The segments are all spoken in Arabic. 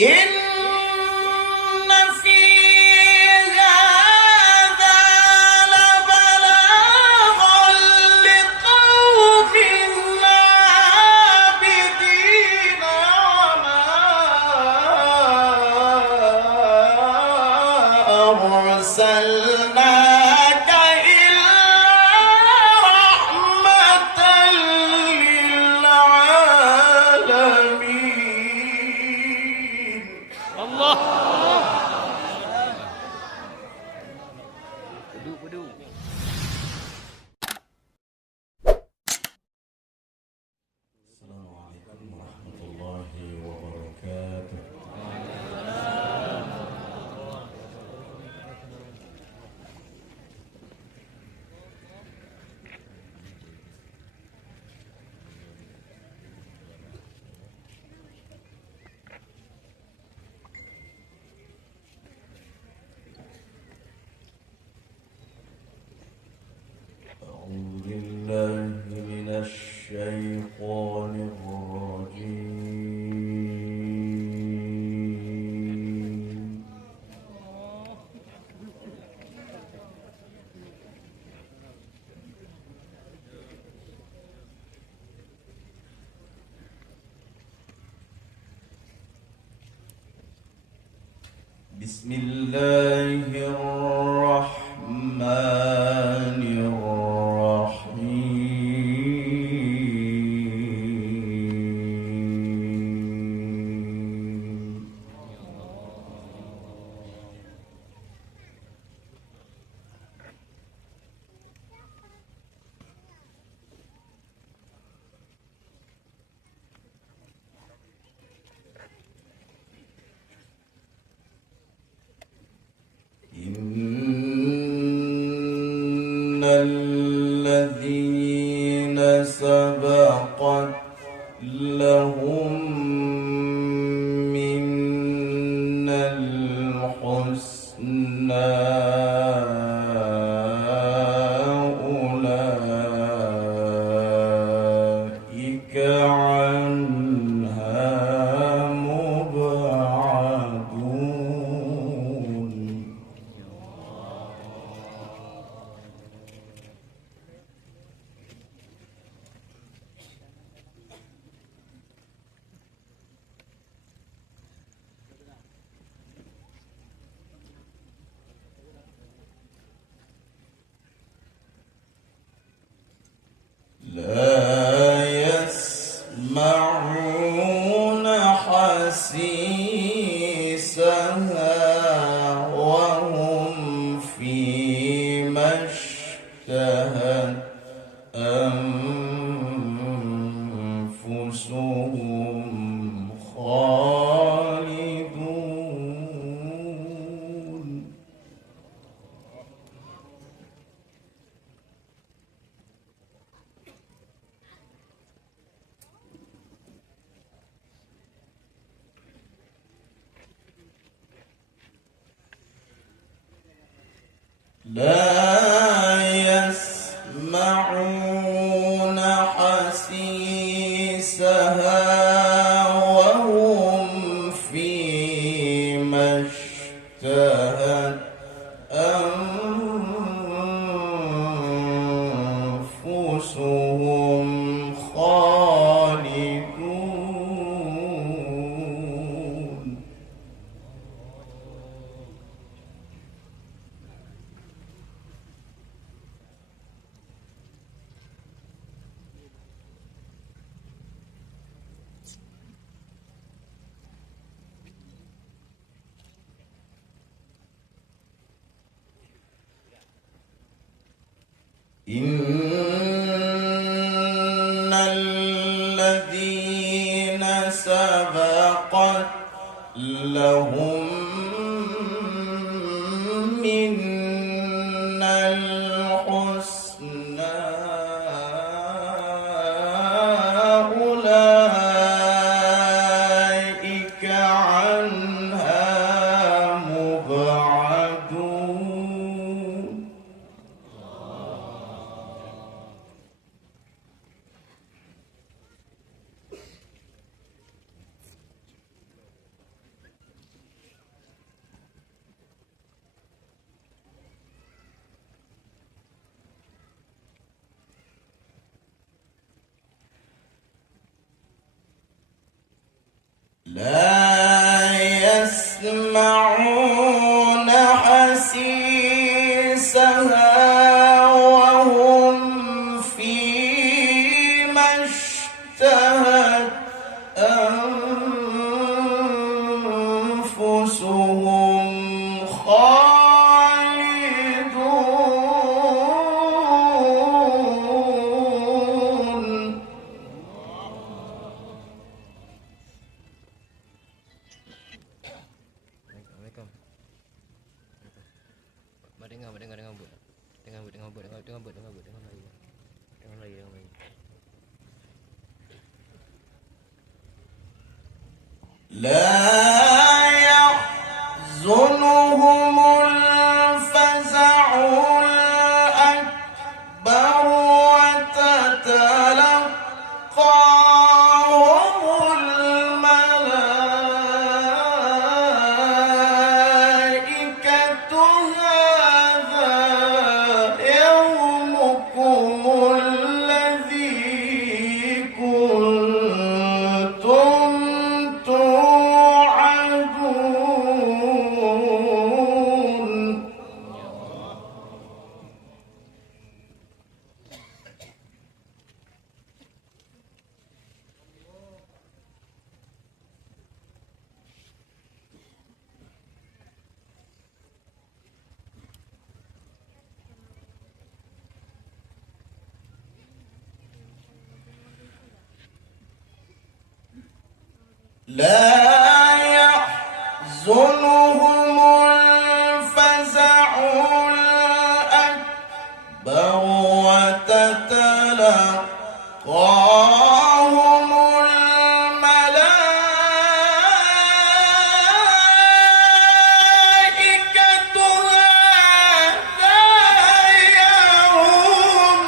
إن في هذا لبلاغا لقوم عابدين وما أرسلناك إلا رحمة للعالمين. الله. بدو. السلام عليكم ورحمة الله وبركاته. أعوذ بالله من الشيطان الرجيم. بسم الله الرحمن الرحيم. إن الذين سبقت لهم منا الحسنى أولئك عنها مبعدون. لا يسمعون حسيسها وهم فيما اشتهت أنفسهم خالدون. لا يسمعون حسيسها وهم فيما اشتهت أنفسهم خالدون. إن الذين سبقت لهم منا الحسنى أولئك عنها مبعدون. لا يسمعون حسيسها وهم فيما اشتهت أنفسهم خالدون. لا يحزنهم الفزع الأكبر وتتلقاهم الملائكة هذا يومكم الذي كنتم توعدون. لا يحزنهم الفزع الأكبر وتتلقاهم الملائكة هذا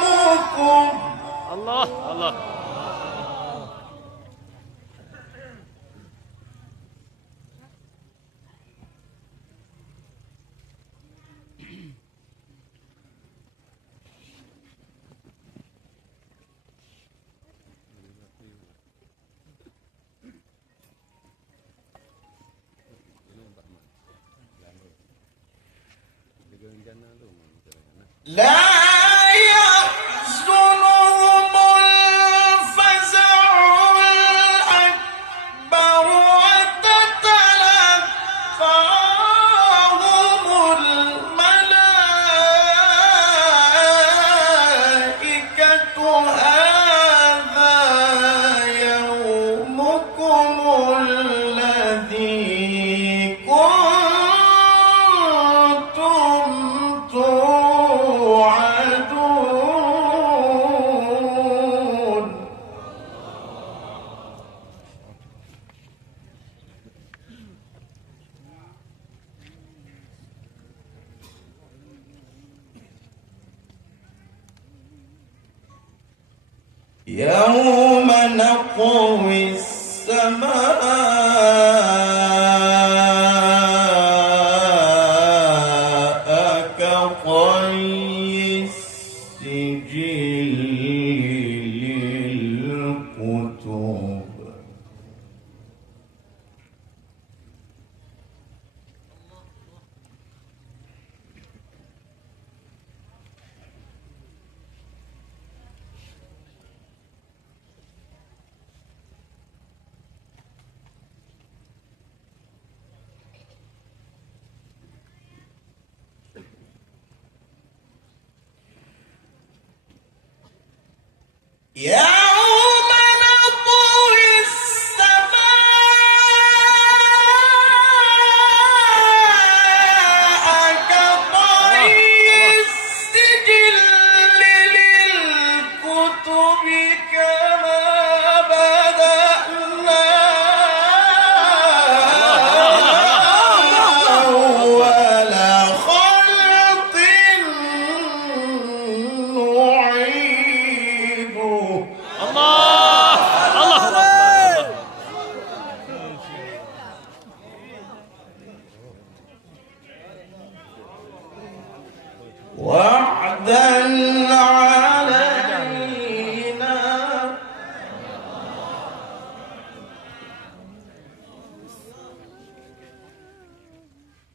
يومكم. الله الله. لا يحزنهم الفزع الأكبر وتتلقاهم الملائكة هذا يومكم الذي كنتم توعدون. يوم نطوي السماء كطي السجل للكتب. يوم نطوي السماء كطي السجل للكتب كما بدأنا أول خلق نعيده. الله الله الله. وعدا علينا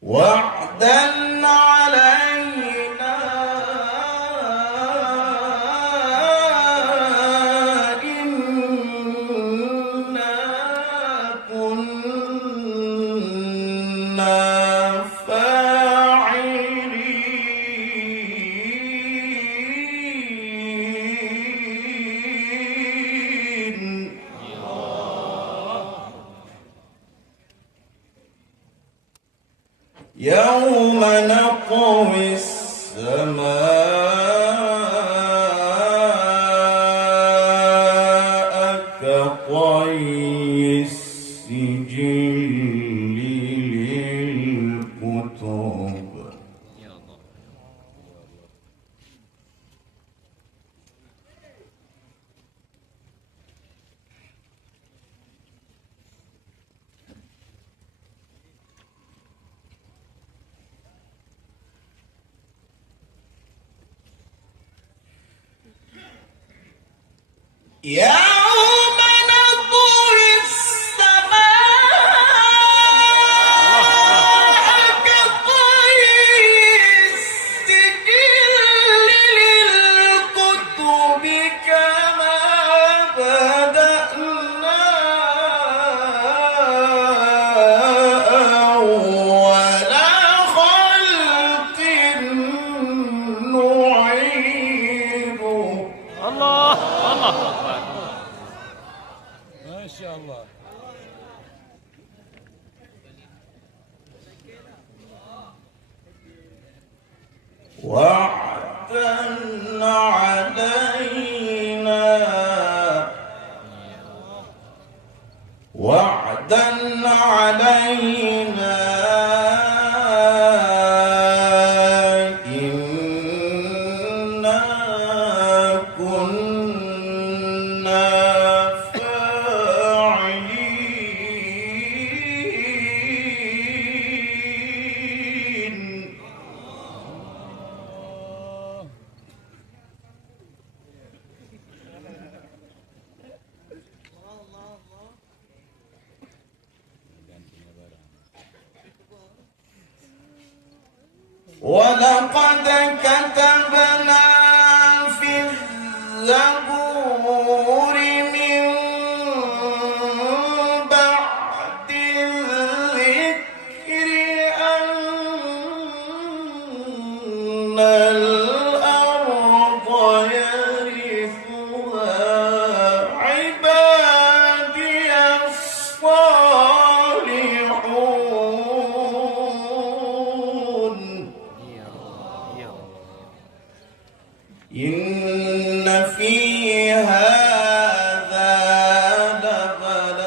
وعدا علينا إنا كنا فاعلين يوم نطوي السماء كطي السجل للكتب يوم نطوي السماء كطي السجل للكتب كما بدأنا أول خلق نعيده الله الله أكبر. ما شاء الله. وعدا علينا وعدا علينا إنا كنا فاعلين ولقد كتبنا في الزبور من بعد الذكر أن الأرض يرثها عبادي الصالحون إن في هذا لبلاغا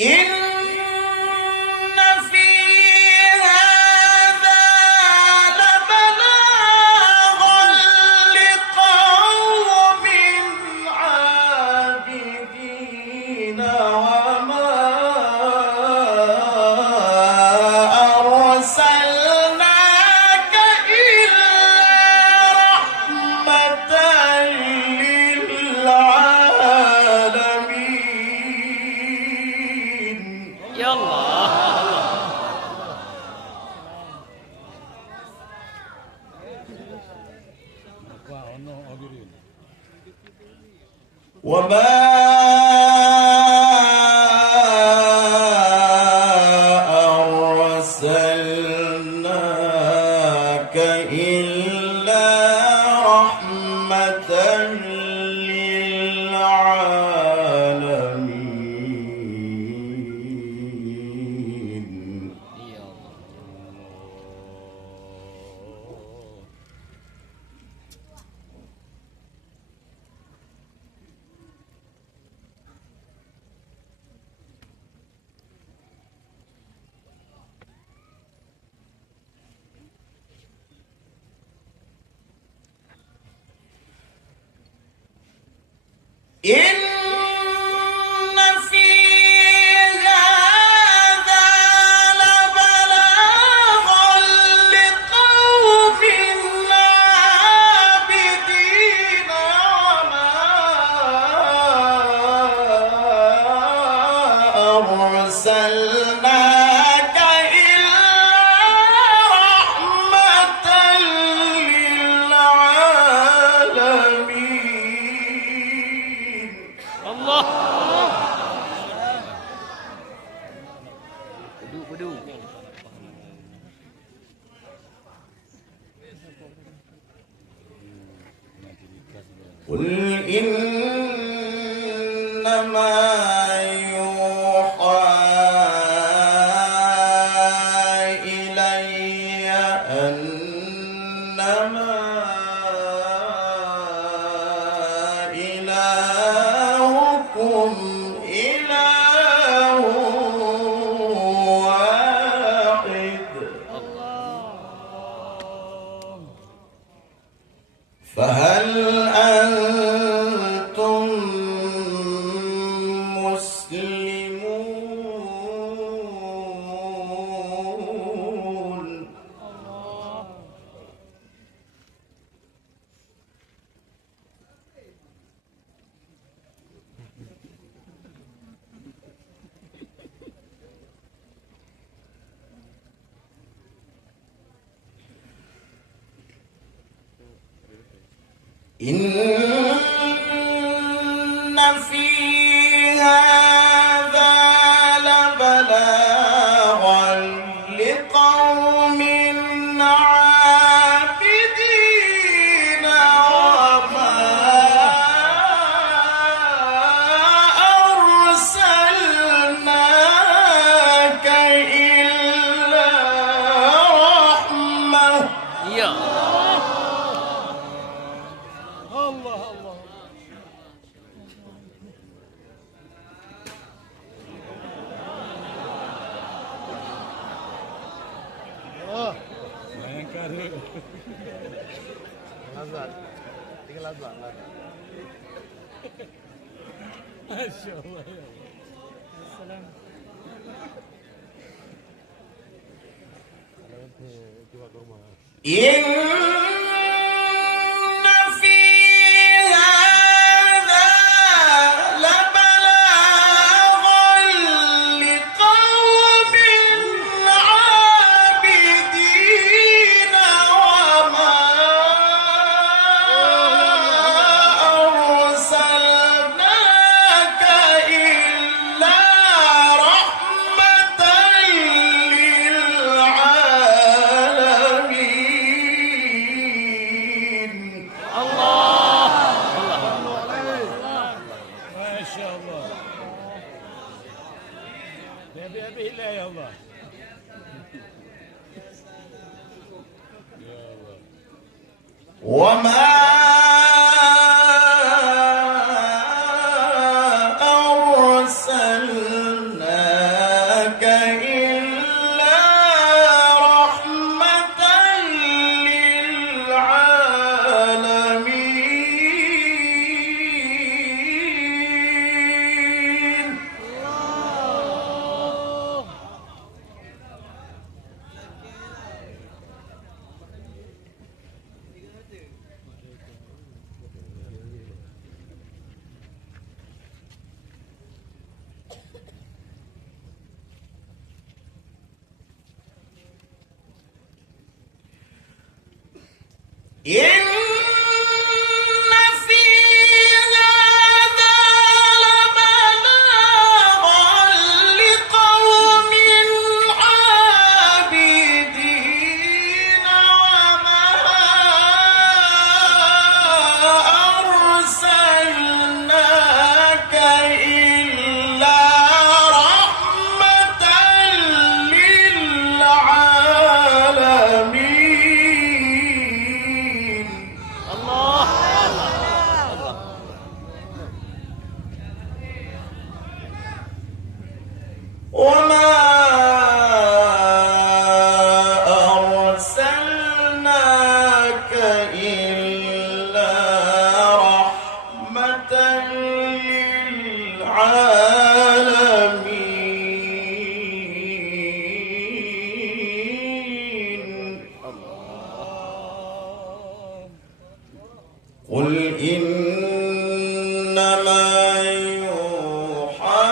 إن في هذا لبلاغا لقوم عابدين وما أرسلناك إلا رحمة للعالمين يلا وما أرسلناك إلا رحمة للعالمين إن أرسلناك إلا رحمة للعالمين. الله الله. Bedu. قل إنما يوحى إلي أنما إلهكم إله واحد فهل أنتم مسلمون؟ إن في هذا لبلاغا لقوم عابدين وما أرسلناك إلا رحمة. يا Allah Allah. Main kari. Lazat. Tinggal lazat. Masya Allah. إن في هذا لبلاغا لقوم عابدين وما أرسلناك إلا رحمة للعالمين. الله Masya Allah. Nabi ilah ya Allah. Ya Allah. وما أرسلناك إلا رحمة للعالمين. إن في هذا لبلاغا لقوم عابدين وما أرسلناك إلا رحمة للعالمين. الله وما أرسلناك إلا رحمة للعالمين. قل إنما يوحى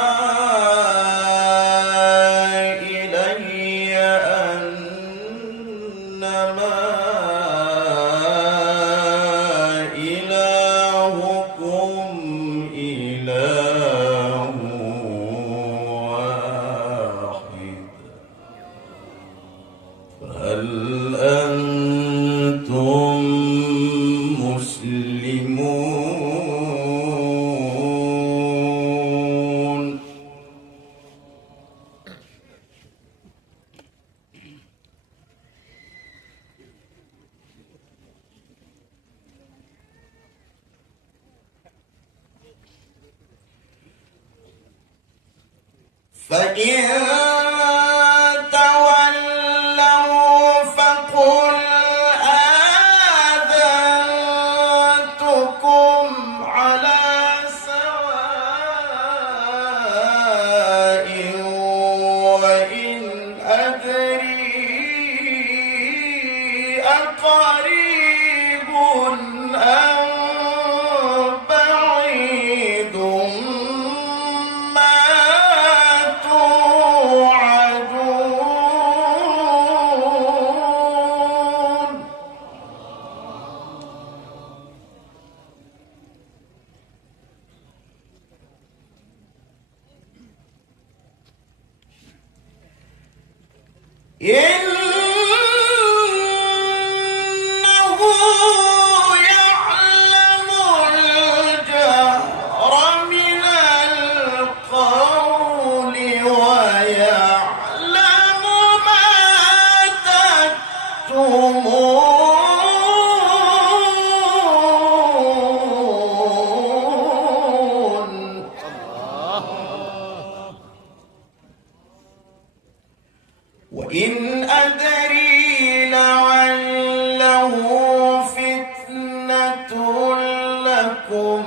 فإن تولوا فقل آذنتكم على سواء وإن أدري أقريب أم بعيد ما توعدون إنه يعلم الجهر من القول ويعلم ما تكتمون وإن أدري لعله فتنة لكم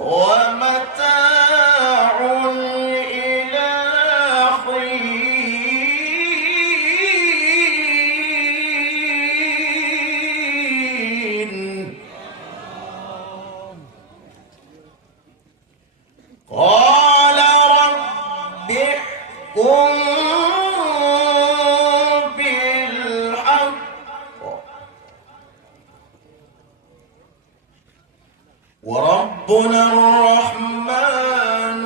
ومتاع إلى حين قال رب احكم بالحق وربنا الرحمن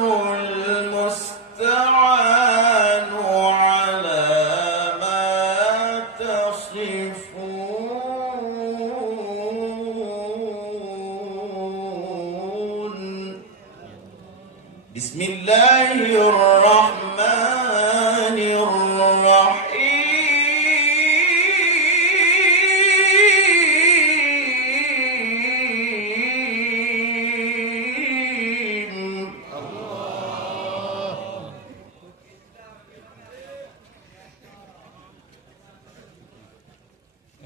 المستعان على ما تصفون بسم الله الرحمن الرحيم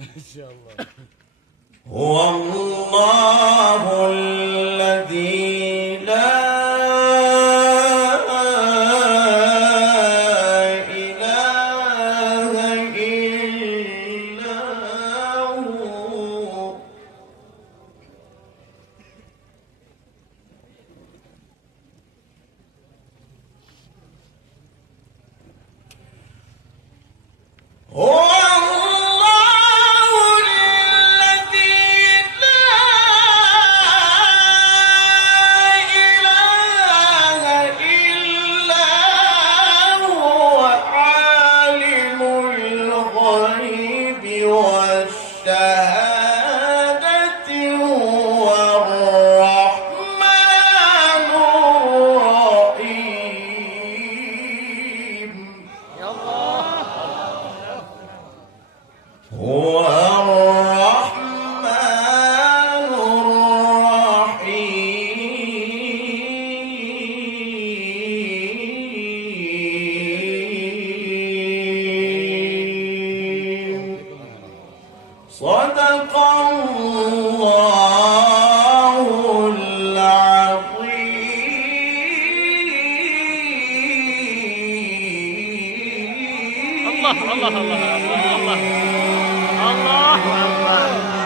ما شاء الله. هو الله الذي لا إله إلا هو هو الله الذي لا إله إلا هو عالم الغيب والشهادة هو الرحمن الرحيم يا الله. هو الرحمن الرحيم صدق الله العظيم الله الله الله الله الله الله أكبر.